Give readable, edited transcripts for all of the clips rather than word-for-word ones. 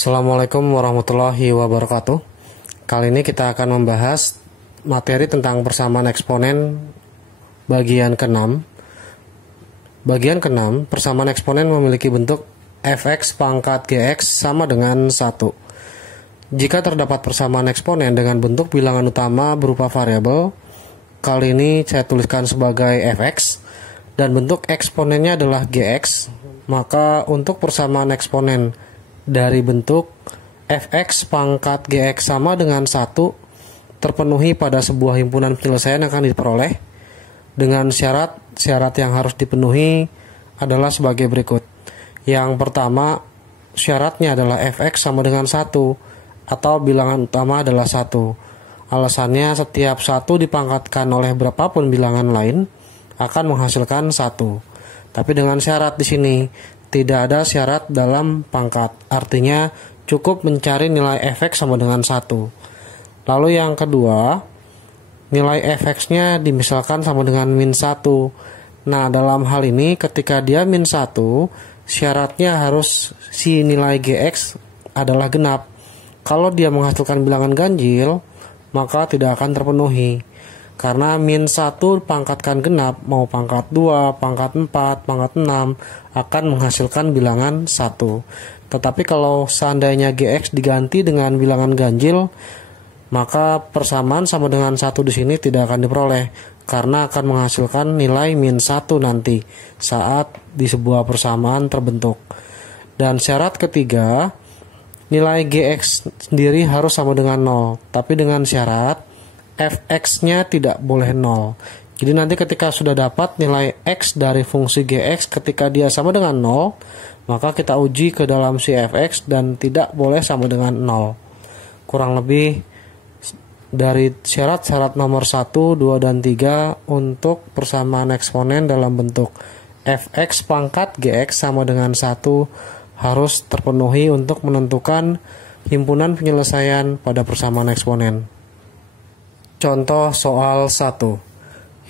Assalamualaikum warahmatullahi wabarakatuh. Kali ini kita akan membahas materi tentang persamaan eksponen bagian ke-6. Bagian ke-6, persamaan eksponen memiliki bentuk fx pangkat gx sama dengan 1. Jika terdapat persamaan eksponen dengan bentuk bilangan utama berupa variabel, kali ini saya tuliskan sebagai fx, dan bentuk eksponennya adalah gx, maka untuk persamaan eksponen dari bentuk fx pangkat gx sama dengan 1 terpenuhi pada sebuah himpunan penyelesaian yang akan diperoleh dengan syarat yang harus dipenuhi adalah sebagai berikut. Yang pertama, syaratnya adalah fx sama dengan 1 atau bilangan utama adalah 1. Alasannya setiap 1 dipangkatkan oleh berapapun bilangan lain akan menghasilkan 1. Tapi dengan syarat di sini tidak ada syarat dalam pangkat, artinya cukup mencari nilai fx sama dengan 1. Lalu yang kedua, nilai fx-nya dimisalkan sama dengan min 1. Nah, dalam hal ini ketika dia min 1, syaratnya harus si nilai gx adalah genap. Kalau dia menghasilkan bilangan ganjil, maka tidak akan terpenuhi. Karena min 1 pangkatkan genap, mau pangkat 2, pangkat 4, pangkat 6, akan menghasilkan bilangan 1. Tetapi kalau seandainya gx diganti dengan bilangan ganjil, maka persamaan sama dengan 1 di sini tidak akan diperoleh, karena akan menghasilkan nilai min 1 nanti saat di sebuah persamaan terbentuk. Dan syarat ketiga, nilai gx sendiri harus sama dengan 0, tapi dengan syarat fx-nya tidak boleh 0. Jadi nanti ketika sudah dapat nilai x dari fungsi gx ketika dia sama dengan 0, maka kita uji ke dalam si fx dan tidak boleh sama dengan 0. Kurang lebih dari syarat-syarat nomor 1, 2, dan 3 untuk persamaan eksponen dalam bentuk fx pangkat gx sama dengan 1 harus terpenuhi untuk menentukan himpunan penyelesaian pada persamaan eksponen. Contoh soal 1.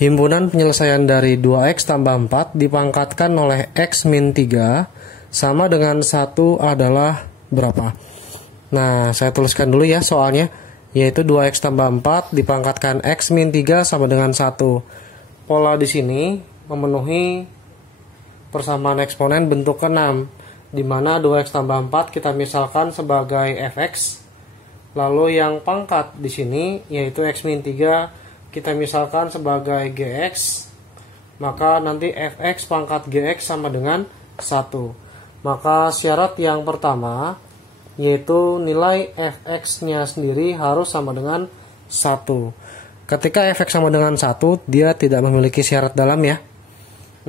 Himpunan penyelesaian dari 2x tambah 4 dipangkatkan oleh x min 3 sama dengan 1 adalah berapa? Nah, saya tuliskan dulu ya soalnya, yaitu 2x tambah 4 dipangkatkan x min 3 sama dengan 1. Pola di sini memenuhi persamaan eksponen bentuk ke-6, di mana 2x tambah 4 kita misalkan sebagai fx. Lalu yang pangkat di sini yaitu x min 3 kita misalkan sebagai gx, maka nanti fx pangkat gx sama dengan 1. Maka syarat yang pertama yaitu nilai fx-nya sendiri harus sama dengan 1. Ketika fx sama dengan 1, dia tidak memiliki syarat dalam ya.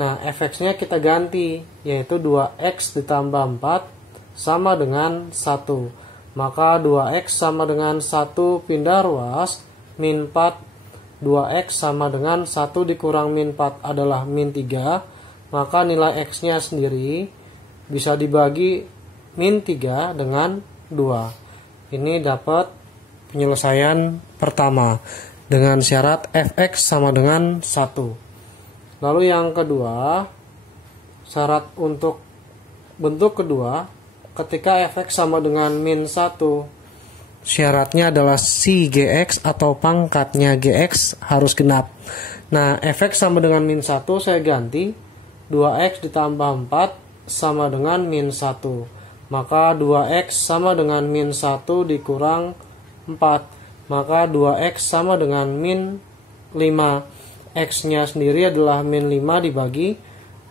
Nah, fx-nya kita ganti, yaitu 2x ditambah 4 sama dengan 1. Maka 2x sama dengan 1 pindah ruas, min 4, 2x sama dengan 1 dikurang min 4 adalah min 3. Maka nilai x-nya sendiri bisa dibagi min 3 dengan 2. Ini dapat penyelesaian pertama dengan syarat fx sama dengan 1. Lalu yang kedua, syarat untuk bentuk kedua, ketika fx sama dengan min 1, syaratnya adalah si gx atau pangkatnya gx harus genap. Nah, fx sama dengan min 1 saya ganti 2x ditambah 4 sama dengan min 1. Maka 2x sama dengan min 1 dikurang 4. Maka 2x sama dengan min 5. X-nya sendiri adalah min 5 dibagi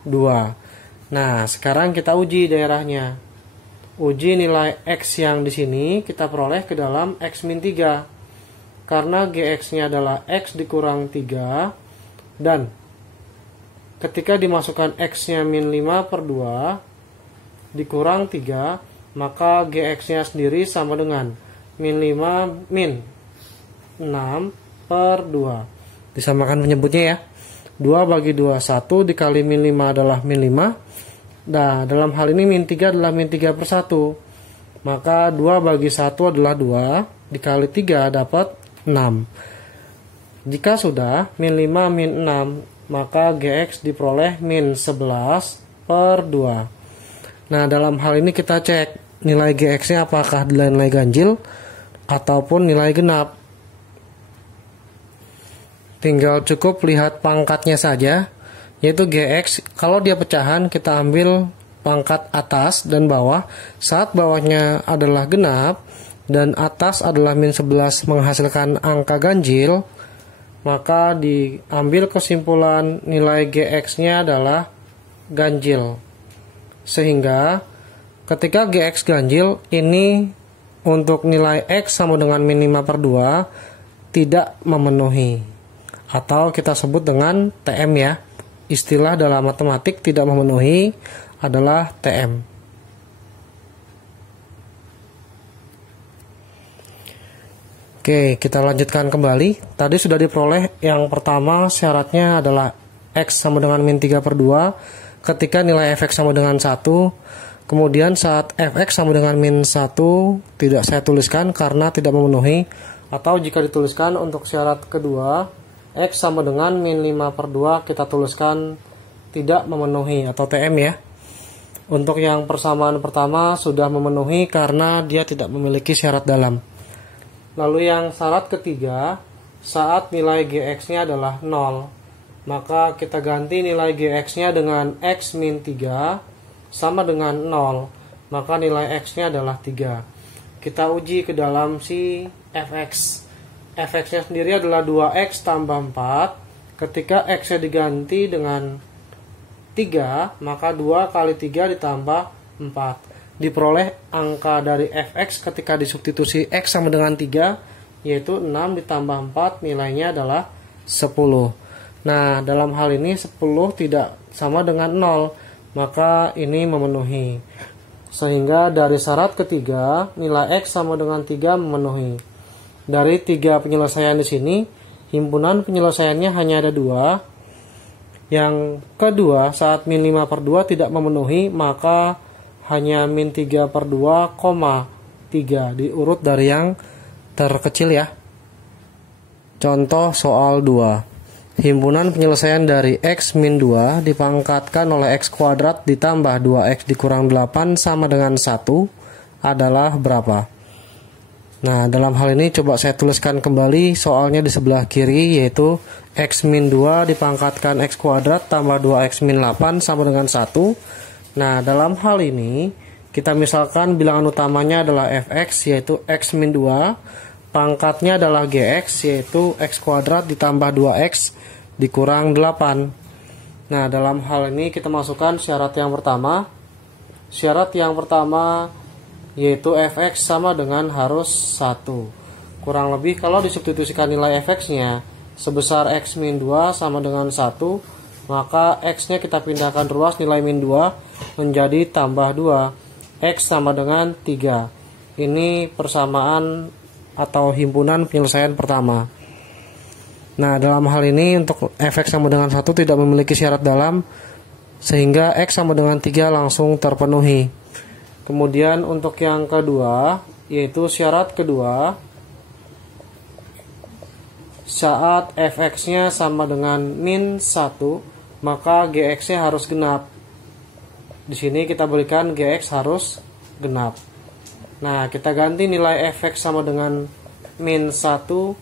2. Nah, sekarang kita uji daerahnya. Uji nilai x yang di sini kita peroleh ke dalam x min 3. Karena gx-nya adalah x dikurang 3. Dan ketika dimasukkan x-nya min 5 per 2 dikurang 3, maka gx-nya sendiri sama dengan min 5 min 6 per 2. Disamakan penyebutnya ya. 2 bagi 2, 1 dikali min 5 adalah min 5. Nah, dalam hal ini min 3 adalah min 3 per 1. Maka 2 bagi 1 adalah 2, dikali 3 dapat 6. Jika sudah min 5 min 6, maka gx diperoleh min 11 per 2. Nah, dalam hal ini kita cek nilai GX-nya apakah nilai ganjil ataupun nilai genap. Tinggal cukup lihat pangkatnya saja, yaitu GX. Kalau dia pecahan, kita ambil pangkat atas dan bawah. Saat bawahnya adalah genap dan atas adalah min 11 menghasilkan angka ganjil, maka diambil kesimpulan nilai GX-nya adalah ganjil. Sehingga ketika GX ganjil, ini untuk nilai X sama dengan min 5/2 tidak memenuhi, atau kita sebut dengan TM ya. Istilah dalam matematik tidak memenuhi adalah TM. Oke, kita lanjutkan kembali. Tadi sudah diperoleh yang pertama, syaratnya adalah X sama dengan min 3/2 ketika nilai fx sama dengan 1. Kemudian saat fx sama dengan min 1 tidak saya tuliskan karena tidak memenuhi, atau jika dituliskan untuk syarat kedua X sama dengan min 5/2 kita tuliskan tidak memenuhi atau TM ya. Untuk yang persamaan pertama sudah memenuhi karena dia tidak memiliki syarat dalam. Lalu yang syarat ketiga, saat nilai GX-nya adalah 0, maka kita ganti nilai GX-nya dengan X min 3 sama dengan 0, maka nilai X-nya adalah 3. Kita uji ke dalam si fx. Fx-nya sendiri adalah 2x tambah 4. Ketika X-nya diganti dengan 3, maka 2 kali 3 ditambah 4. Diperoleh angka dari fx ketika disubstitusi X sama dengan 3, yaitu 6 ditambah 4, nilainya adalah 10. Nah, dalam hal ini 10 tidak sama dengan 0, maka ini memenuhi. Sehingga dari syarat ketiga, nilai X sama dengan 3 memenuhi. Dari 3 penyelesaian di sini, himpunan penyelesaiannya hanya ada 2. Yang kedua, saat min 5/2 tidak memenuhi, maka hanya min 3/2,3 diurut dari yang terkecil ya. Contoh soal 2. Himpunan penyelesaian dari X min 2 dipangkatkan oleh X kuadrat ditambah 2X dikurang 8 sama dengan 1 adalah berapa? Nah, dalam hal ini coba saya tuliskan kembali soalnya di sebelah kiri, yaitu X min 2 dipangkatkan X kuadrat tambah 2X min 8 sama dengan 1. Nah, dalam hal ini kita misalkan bilangan utamanya adalah fx, yaitu X min 2, pangkatnya adalah gx, yaitu X kuadrat ditambah 2X dikurang 8. Nah, dalam hal ini kita masukkan syarat yang pertama. Syarat yang pertama yaitu fx sama dengan harus 1. Kurang lebih kalau disubstitusikan nilai fx-nya sebesar X min 2 sama dengan 1, maka X-nya kita pindahkan ruas nilai min 2 menjadi tambah 2. X sama dengan 3. Ini persamaan atau himpunan penyelesaian pertama. Nah, dalam hal ini untuk fx sama dengan 1 tidak memiliki syarat dalam, sehingga X sama dengan 3 langsung terpenuhi. Kemudian untuk yang kedua, yaitu syarat kedua, saat fx-nya sama dengan min 1, maka gx-nya harus genap. Di sini kita berikan gx harus genap. Nah, kita ganti nilai fx sama dengan min 1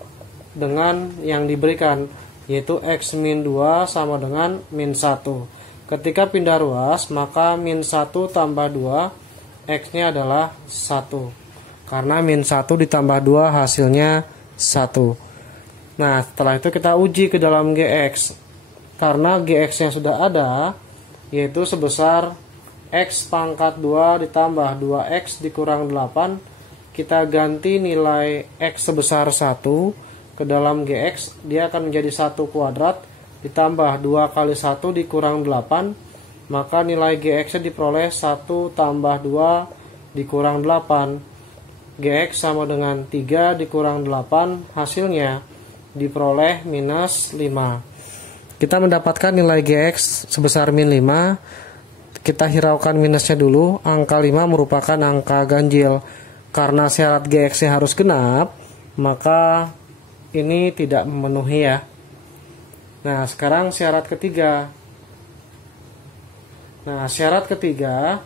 dengan yang diberikan, yaitu X min 2 sama dengan min 1. Ketika pindah ruas, maka min 1 tambah 2, X-nya adalah 1. Karena min 1 ditambah 2 hasilnya 1. Nah, setelah itu kita uji ke dalam gx. Karena gx-nya sudah ada, yaitu sebesar X pangkat 2 ditambah 2X dikurang 8, kita ganti nilai X sebesar 1 ke dalam gx, dia akan menjadi 1 kuadrat ditambah 2 kali 1 dikurang 8, maka nilai gx-nya diperoleh 1 tambah 2 dikurang 8. Gx sama dengan 3 dikurang 8, hasilnya diperoleh minus 5. Kita mendapatkan nilai gx sebesar min 5. Kita hiraukan minusnya dulu. Angka 5 merupakan angka ganjil. Karena syarat gx-nya harus genap, maka ini tidak memenuhi ya. Nah, sekarang syarat ketiga. Nah, syarat ketiga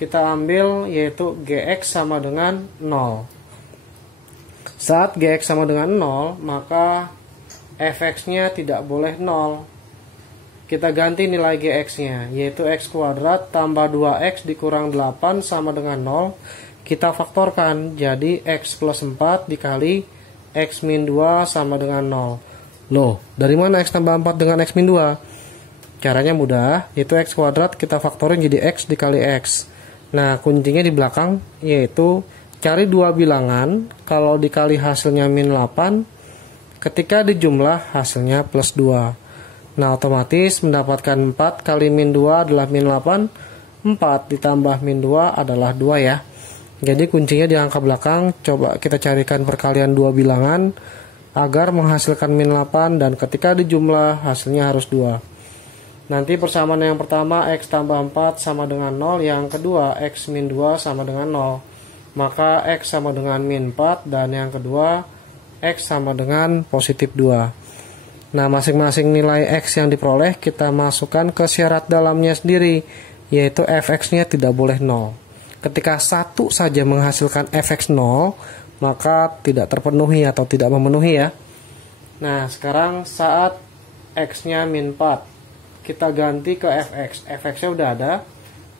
kita ambil yaitu Gx sama dengan 0. Saat Gx sama dengan 0, maka Fx-nya tidak boleh 0. Kita ganti nilai Gx-nya, yaitu X kuadrat tambah 2X dikurang 8 sama dengan 0. Kita faktorkan, jadi X plus 4 dikali X min 2 sama dengan 0. Loh, dari mana X tambah 4 dengan X min 2? Caranya mudah, yaitu X kuadrat kita faktorin jadi X dikali X. Nah, kuncinya di belakang, yaitu cari dua bilangan, kalau dikali hasilnya min 8, ketika dijumlah hasilnya plus 2. Nah, otomatis mendapatkan 4 kali min 2 adalah min 8, 4 ditambah min 2 adalah 2 ya. Jadi kuncinya di angka belakang, coba kita carikan perkalian dua bilangan agar menghasilkan min 8 dan ketika dijumlah hasilnya harus 2. Nanti persamaan yang pertama X tambah 4 sama dengan 0, yang kedua X min 2 sama dengan 0. Maka X sama dengan min 4 dan yang kedua X sama dengan positif 2. Nah, masing-masing nilai X yang diperoleh kita masukkan ke syarat dalamnya sendiri, yaitu Fx-nya tidak boleh 0. Ketika satu saja menghasilkan Fx 0, maka tidak terpenuhi atau tidak memenuhi ya. Nah, sekarang saat X-nya min 4, kita ganti ke Fx. Fx-nya udah ada,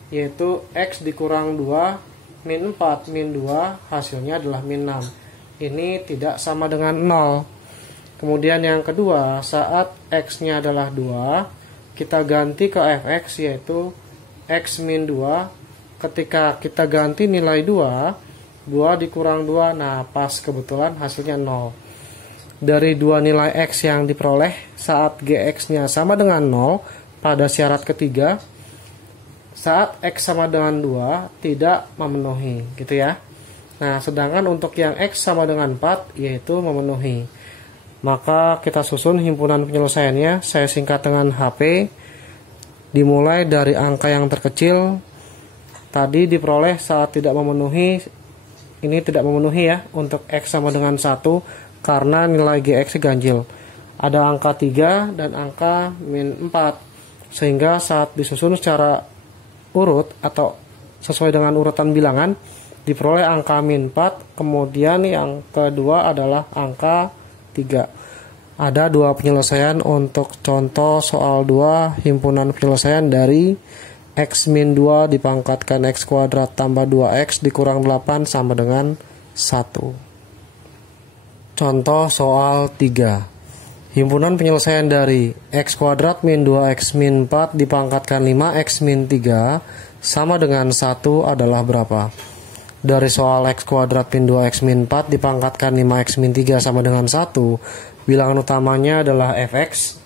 yaitu X dikurang 2, min 4, min 2, hasilnya adalah min 6. Ini tidak sama dengan 0. Kemudian yang kedua, saat X-nya adalah 2, kita ganti ke Fx, yaitu X min 2. Ketika kita ganti nilai 2, 2 dikurang 2, nah pas kebetulan hasilnya 0. Dari dua nilai X yang diperoleh, saat Gx-nya sama dengan 0, pada syarat ketiga, saat X sama dengan 2, tidak memenuhi, gitu ya. Nah, sedangkan untuk yang X sama dengan 4, yaitu memenuhi. Maka kita susun himpunan penyelesaiannya, saya singkat dengan HP. Dimulai dari angka yang terkecil, tadi diperoleh saat tidak memenuhi, ini tidak memenuhi ya, untuk X sama dengan 1, karena nilai Gx ganjil. Ada angka 3 dan angka min 4, sehingga saat disusun secara urut atau sesuai dengan urutan bilangan, diperoleh angka min 4, kemudian yang kedua adalah angka 3. Ada dua penyelesaian untuk contoh soal 2 himpunan penyelesaian dari X min 2 dipangkatkan X kuadrat tambah 2X dikurang 8 sama dengan 1. Contoh soal 3. Himpunan penyelesaian dari X kuadrat min 2X min 4 dipangkatkan 5X min 3 sama dengan 1 adalah berapa? Dari soal X kuadrat min 2X min 4 dipangkatkan 5X min 3 sama dengan 1, bilangan utamanya adalah Fx.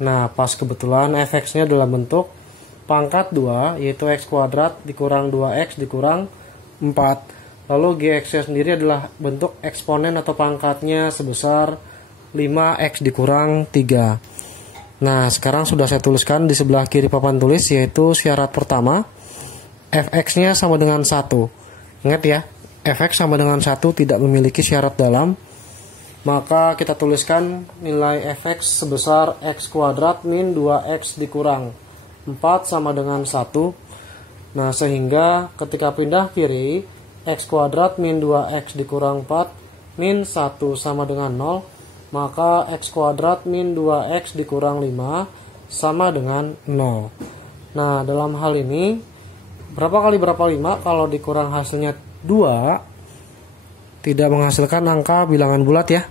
Nah, pas kebetulan Fx-nya dalam bentuk pangkat 2, yaitu X kuadrat dikurang 2X dikurang 4. Lalu Gx-nya sendiri adalah bentuk eksponen atau pangkatnya sebesar 5X dikurang 3. Nah, sekarang sudah saya tuliskan di sebelah kiri papan tulis, yaitu syarat pertama, Fx-nya sama dengan 1. Ingat ya, Fx sama dengan 1 tidak memiliki syarat dalam, maka kita tuliskan nilai Fx sebesar X kuadrat min 2X dikurang 4 sama dengan 1. Nah, sehingga ketika pindah kiri, X kuadrat min 2X dikurang 4 min 1 sama dengan 0, maka X kuadrat min 2X dikurang 5 sama dengan 0. Nah, dalam hal ini, berapa kali berapa 5 kalau dikurang hasilnya 2, tidak menghasilkan angka bilangan bulat ya.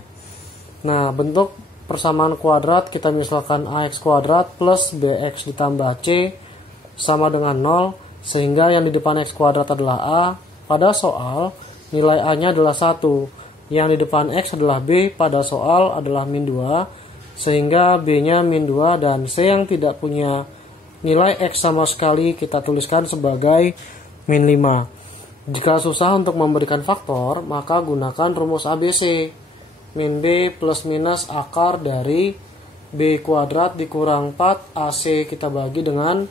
Nah, bentuk persamaan kuadrat kita misalkan AX kuadrat plus BX ditambah C sama dengan 0, sehingga yang di depan X kuadrat adalah A. Pada soal, nilai A-nya adalah 1, yang di depan X adalah B, pada soal adalah min 2, sehingga B-nya min 2 dan C yang tidak punya nilai X sama sekali kita tuliskan sebagai min 5. Jika susah untuk memberikan faktor, maka gunakan rumus ABC. Min B plus minus akar dari B kuadrat dikurang 4 AC kita bagi dengan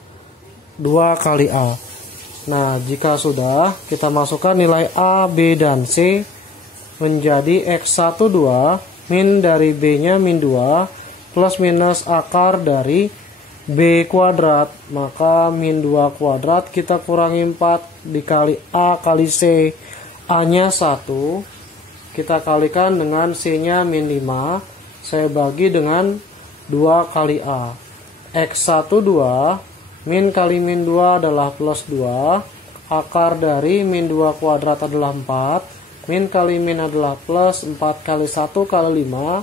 2 kali A. Nah, jika sudah, kita masukkan nilai A, B, dan C menjadi X12 min dari B-nya min 2 plus minus akar dari B kuadrat, maka min 2 kuadrat kita kurangi 4 dikali A kali C. A nya 1, kita kalikan dengan C nya min 5, saya bagi dengan 2 kali A. X1 2, min kali min 2 adalah plus 2, akar dari min 2 kuadrat adalah 4, min kali min adalah plus 4 kali 1 kali 5,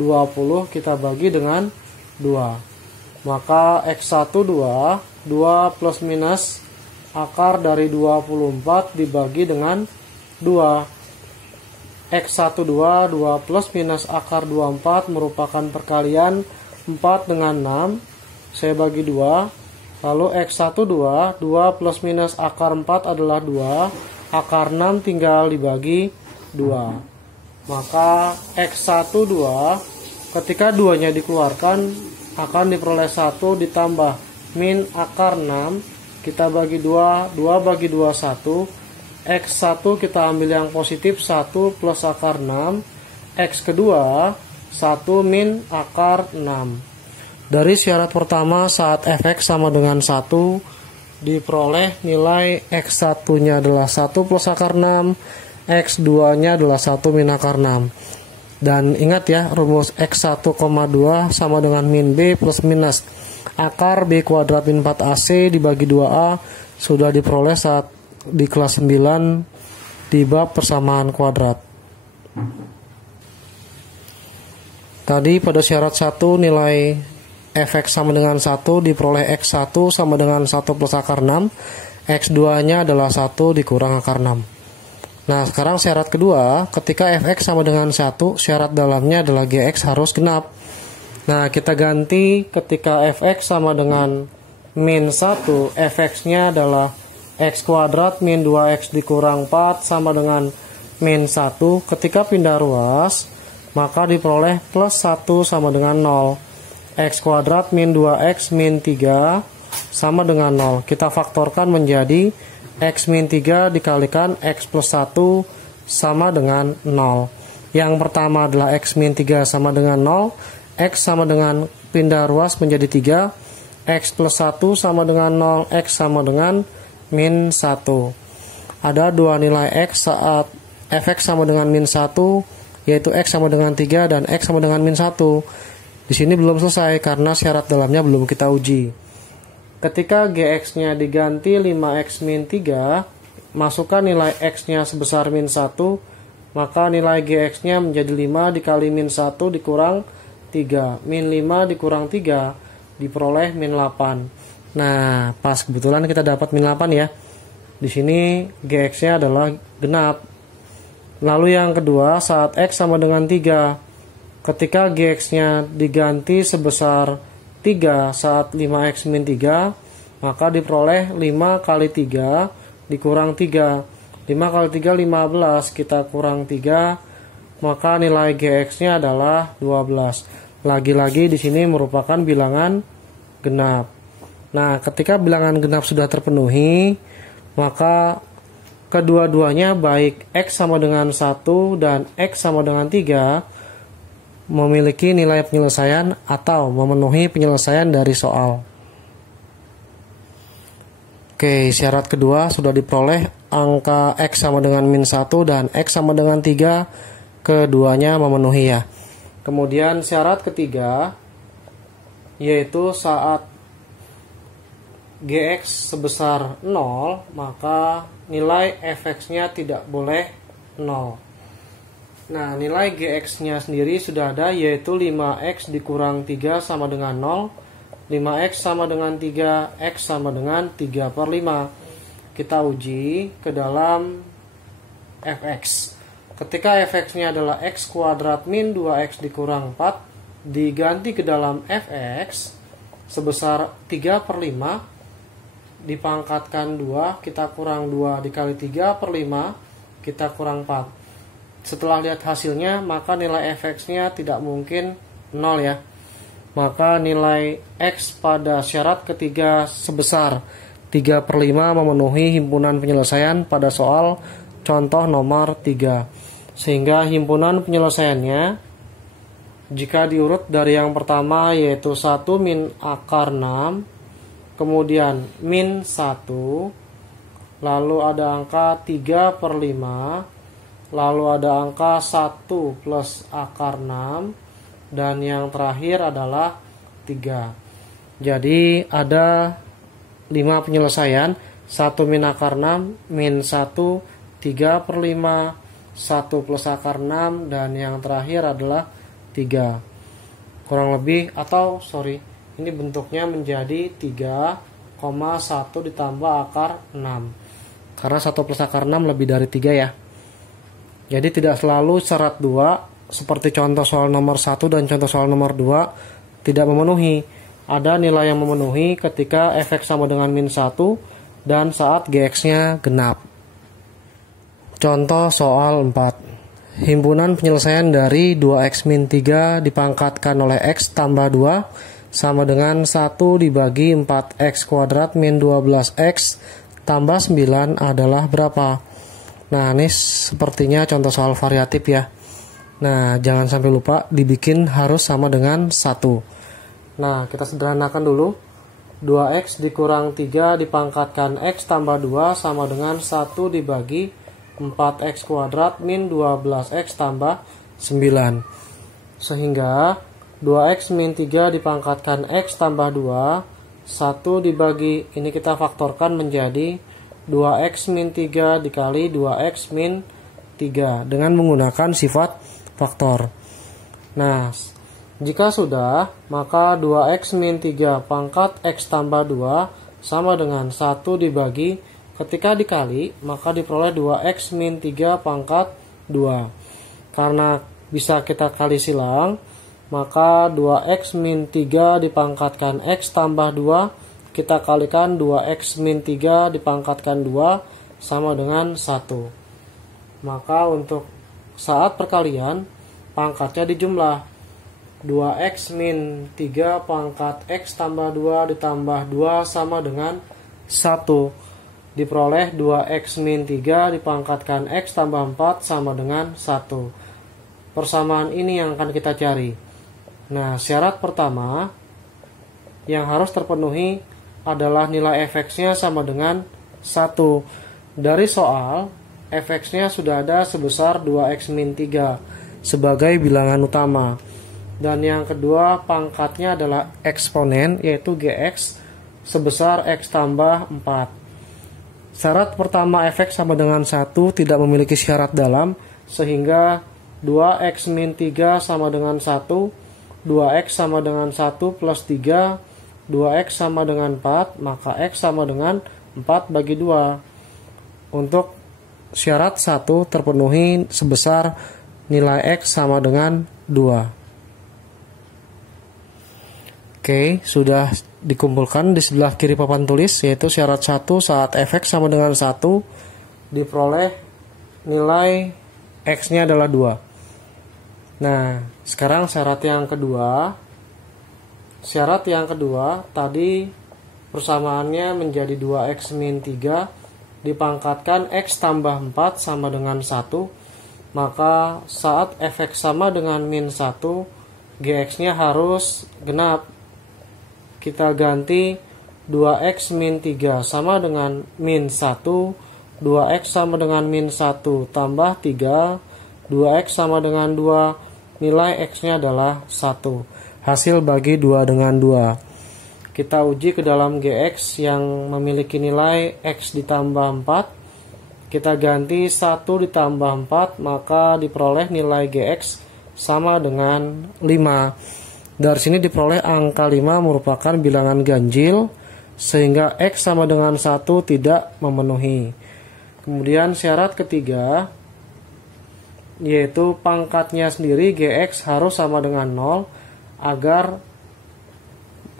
20, kita bagi dengan 2. Maka X1 2 plus minus akar dari 24 dibagi dengan 2. X1 2 plus minus akar 24 merupakan perkalian 4 dengan 6, saya bagi 2. Lalu X1 2 plus minus akar 4 adalah 2, akar 6 tinggal dibagi 2. Maka X1 2 ketika 2 nya dikeluarkan akan diperoleh 1 ditambah min akar 6, kita bagi 2, 2 bagi 2 1, X1 kita ambil yang positif 1 plus akar 6, X kedua 1 min akar 6. Dari syarat pertama saat fx sama dengan 1 diperoleh nilai X1 nya adalah 1 plus akar 6, X2 nya adalah 1 min akar 6. Dan ingat ya, rumus X1,2 sama dengan min B plus minus akar B kuadrat min 4AC dibagi 2A sudah diperoleh saat di kelas 9 di bab persamaan kuadrat. Tadi pada syarat 1 nilai fx sama dengan 1 diperoleh X1 sama dengan 1 plus akar 6, X2 nya adalah 1 dikurang akar 6. Nah, sekarang syarat kedua, ketika fx sama dengan 1, syarat dalamnya adalah gx harus genap. Nah, kita ganti ketika fx sama dengan min 1, fx-nya adalah x kuadrat min 2x dikurang 4 sama dengan min 1. Ketika pindah ruas, maka diperoleh plus 1 sama dengan 0. X kuadrat min 2x min 3 sama dengan 0. Kita faktorkan menjadi X min 3 dikalikan X plus 1 sama dengan 0. Yang pertama adalah X min 3 sama dengan 0. X sama dengan pindah ruas menjadi 3. X plus 1 sama dengan 0. X sama dengan min 1. Ada dua nilai X saat fx sama dengan min 1, yaitu X sama dengan 3 dan X sama dengan min 1. Di sini belum selesai karena syarat dalamnya belum kita uji. Ketika gx-nya diganti 5x min 3, masukkan nilai x-nya sebesar min 1, maka nilai gx-nya menjadi 5 dikali min 1 dikurang 3. Min 5 dikurang 3 diperoleh min 8. Nah, pas kebetulan kita dapat min 8 ya. Di sini gx-nya adalah genap. Lalu yang kedua, saat x sama dengan 3, ketika gx-nya diganti sebesar 3 saat 5x min 3, maka diperoleh 5 kali 3 dikurang 3. 5 kali 3 15, kita kurang 3, maka nilai gx-nya adalah 12. Lagi-lagi di sini merupakan bilangan genap. Nah, ketika bilangan genap sudah terpenuhi, maka kedua-duanya baik x sama dengan 1 dan x sama dengan 3 memiliki nilai penyelesaian atau memenuhi penyelesaian dari soal. Oke, syarat kedua sudah diperoleh, angka x sama dengan min 1 dan x sama dengan 3, keduanya memenuhi ya. Kemudian syarat ketiga, yaitu saat gx sebesar 0, maka nilai fx-nya tidak boleh 0. Nah, nilai gx-nya sendiri sudah ada, yaitu 5x dikurang 3 sama dengan 0. 5x sama dengan 3, x sama dengan 3 per 5. Kita uji ke dalam fx. Ketika fx-nya adalah x kuadrat min 2x dikurang 4, diganti ke dalam fx sebesar 3 per 5, dipangkatkan 2, kita kurang 2 dikali 3 per 5, kita kurang 4. Setelah lihat hasilnya, maka nilai fx-nya tidak mungkin 0 ya. Maka nilai x pada syarat ketiga sebesar 3 per 5 memenuhi himpunan penyelesaian pada soal contoh nomor 3. Sehingga himpunan penyelesaiannya Jika diurut dari yang pertama yaitu 1 min akar 6, kemudian min 1, lalu ada angka 3 per 5, lalu ada angka 1 plus akar 6, dan yang terakhir adalah 3. Jadi ada 5 penyelesaian, 1 min akar 6, min 1, 3 per 5, 1 plus akar 6, dan yang terakhir adalah 3. Kurang lebih, ini bentuknya menjadi 3,1 ditambah akar 6. Karena 1 plus akar 6 lebih dari 3 ya. Jadi tidak selalu syarat 2 seperti contoh soal nomor 1 dan contoh soal nomor 2 tidak memenuhi. Ada nilai yang memenuhi ketika fx sama dengan min 1 dan saat gx-nya genap. Contoh soal 4. Himpunan penyelesaian dari 2x min 3 dipangkatkan oleh x tambah 2 sama dengan 1 dibagi 4x kuadrat min 12x tambah 9 adalah berapa? Nah, ini sepertinya contoh soal variatif ya. Nah, jangan sampai lupa dibikin harus sama dengan 1. Nah, kita sederhanakan dulu. 2x dikurang 3 dipangkatkan x tambah 2 sama dengan 1 dibagi 4x kuadrat min 12x tambah 9. Sehingga 2x min 3 dipangkatkan x tambah 2, 1 dibagi, ini kita faktorkan menjadi 2x min 3 dikali 2x min 3 dengan menggunakan sifat faktor. Nah, jika sudah, maka 2x min 3 pangkat x tambah 2 sama dengan 1 dibagi, ketika dikali, maka diperoleh 2x min 3 pangkat 2. Karena bisa kita kali silang, maka 2x min 3 dipangkatkan x tambah 2, kita kalikan 2x min 3 dipangkatkan 2 sama dengan 1. Maka untuk saat perkalian, pangkatnya dijumlah. 2x min 3 pangkat x tambah 2 ditambah 2 sama dengan 1. Diperoleh 2x min 3 dipangkatkan x tambah 4 sama dengan 1. Persamaan ini yang akan kita cari. Nah, syarat pertama yang harus terpenuhi adalah nilai fx-nya sama dengan 1. Dari soal, fx-nya sudah ada sebesar 2x min 3 sebagai bilangan utama. Dan yang kedua, pangkatnya adalah eksponen, yaitu gx sebesar x tambah 4. Syarat pertama fx sama dengan 1 tidak memiliki syarat dalam, sehingga 2x min 3 sama dengan 1, 2x sama dengan 1 plus 3, 2x sama dengan 4, maka x sama dengan 4 bagi 2. Untuk syarat 1 terpenuhi sebesar nilai x sama dengan 2. Oke, sudah dikumpulkan di sebelah kiri papan tulis, yaitu syarat 1 saat fx sama dengan 1 diperoleh nilai x-nya adalah 2. Nah, sekarang syarat yang kedua. Syarat yang kedua, tadi persamaannya menjadi 2x min 3 dipangkatkan x tambah 4 sama dengan 1. Maka saat fx sama dengan min 1, gx-nya harus genap. Kita ganti 2x min 3 sama dengan min 1, 2x sama dengan min 1 tambah 3, 2x sama dengan 2, nilai x-nya adalah 1. Hasil bagi 2 dengan 2. Kita uji ke dalam gx yang memiliki nilai x ditambah 4. Kita ganti 1 ditambah 4, maka diperoleh nilai gx sama dengan 5. Dari sini diperoleh angka 5 merupakan bilangan ganjil, sehingga x sama dengan 1 tidak memenuhi. Kemudian syarat ketiga, yaitu pangkatnya sendiri gx harus sama dengan 0, agar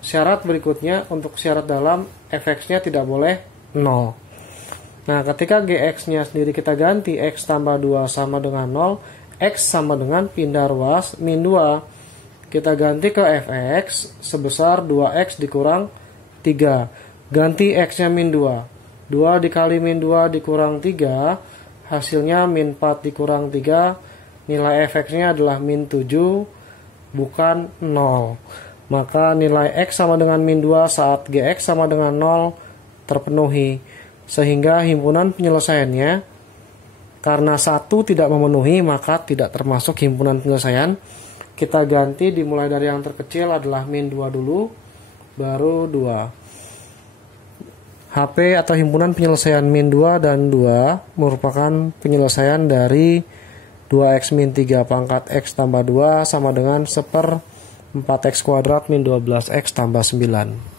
syarat berikutnya untuk syarat dalam fx-nya tidak boleh 0. Nah, ketika gx-nya sendiri kita ganti x tambah 2 sama dengan 0, x sama dengan pindah ruas min 2. Kita ganti ke fx sebesar 2x dikurang 3. Ganti x-nya min 2. 2 dikali min 2 dikurang 3, hasilnya min 4 dikurang 3, nilai fx-nya adalah min 7. bukan 0. Maka nilai X sama dengan min 2 saat Gx sama dengan 0 terpenuhi. Sehingga himpunan penyelesaiannya, karena 1 tidak memenuhi, maka tidak termasuk himpunan penyelesaian. Kita ganti dimulai dari yang terkecil adalah min 2 dulu, baru 2. HP atau himpunan penyelesaian min 2 dan 2 merupakan penyelesaian dari 2x min 3 pangkat x tambah 2 sama dengan 1/4x kuadrat min 12x tambah 9.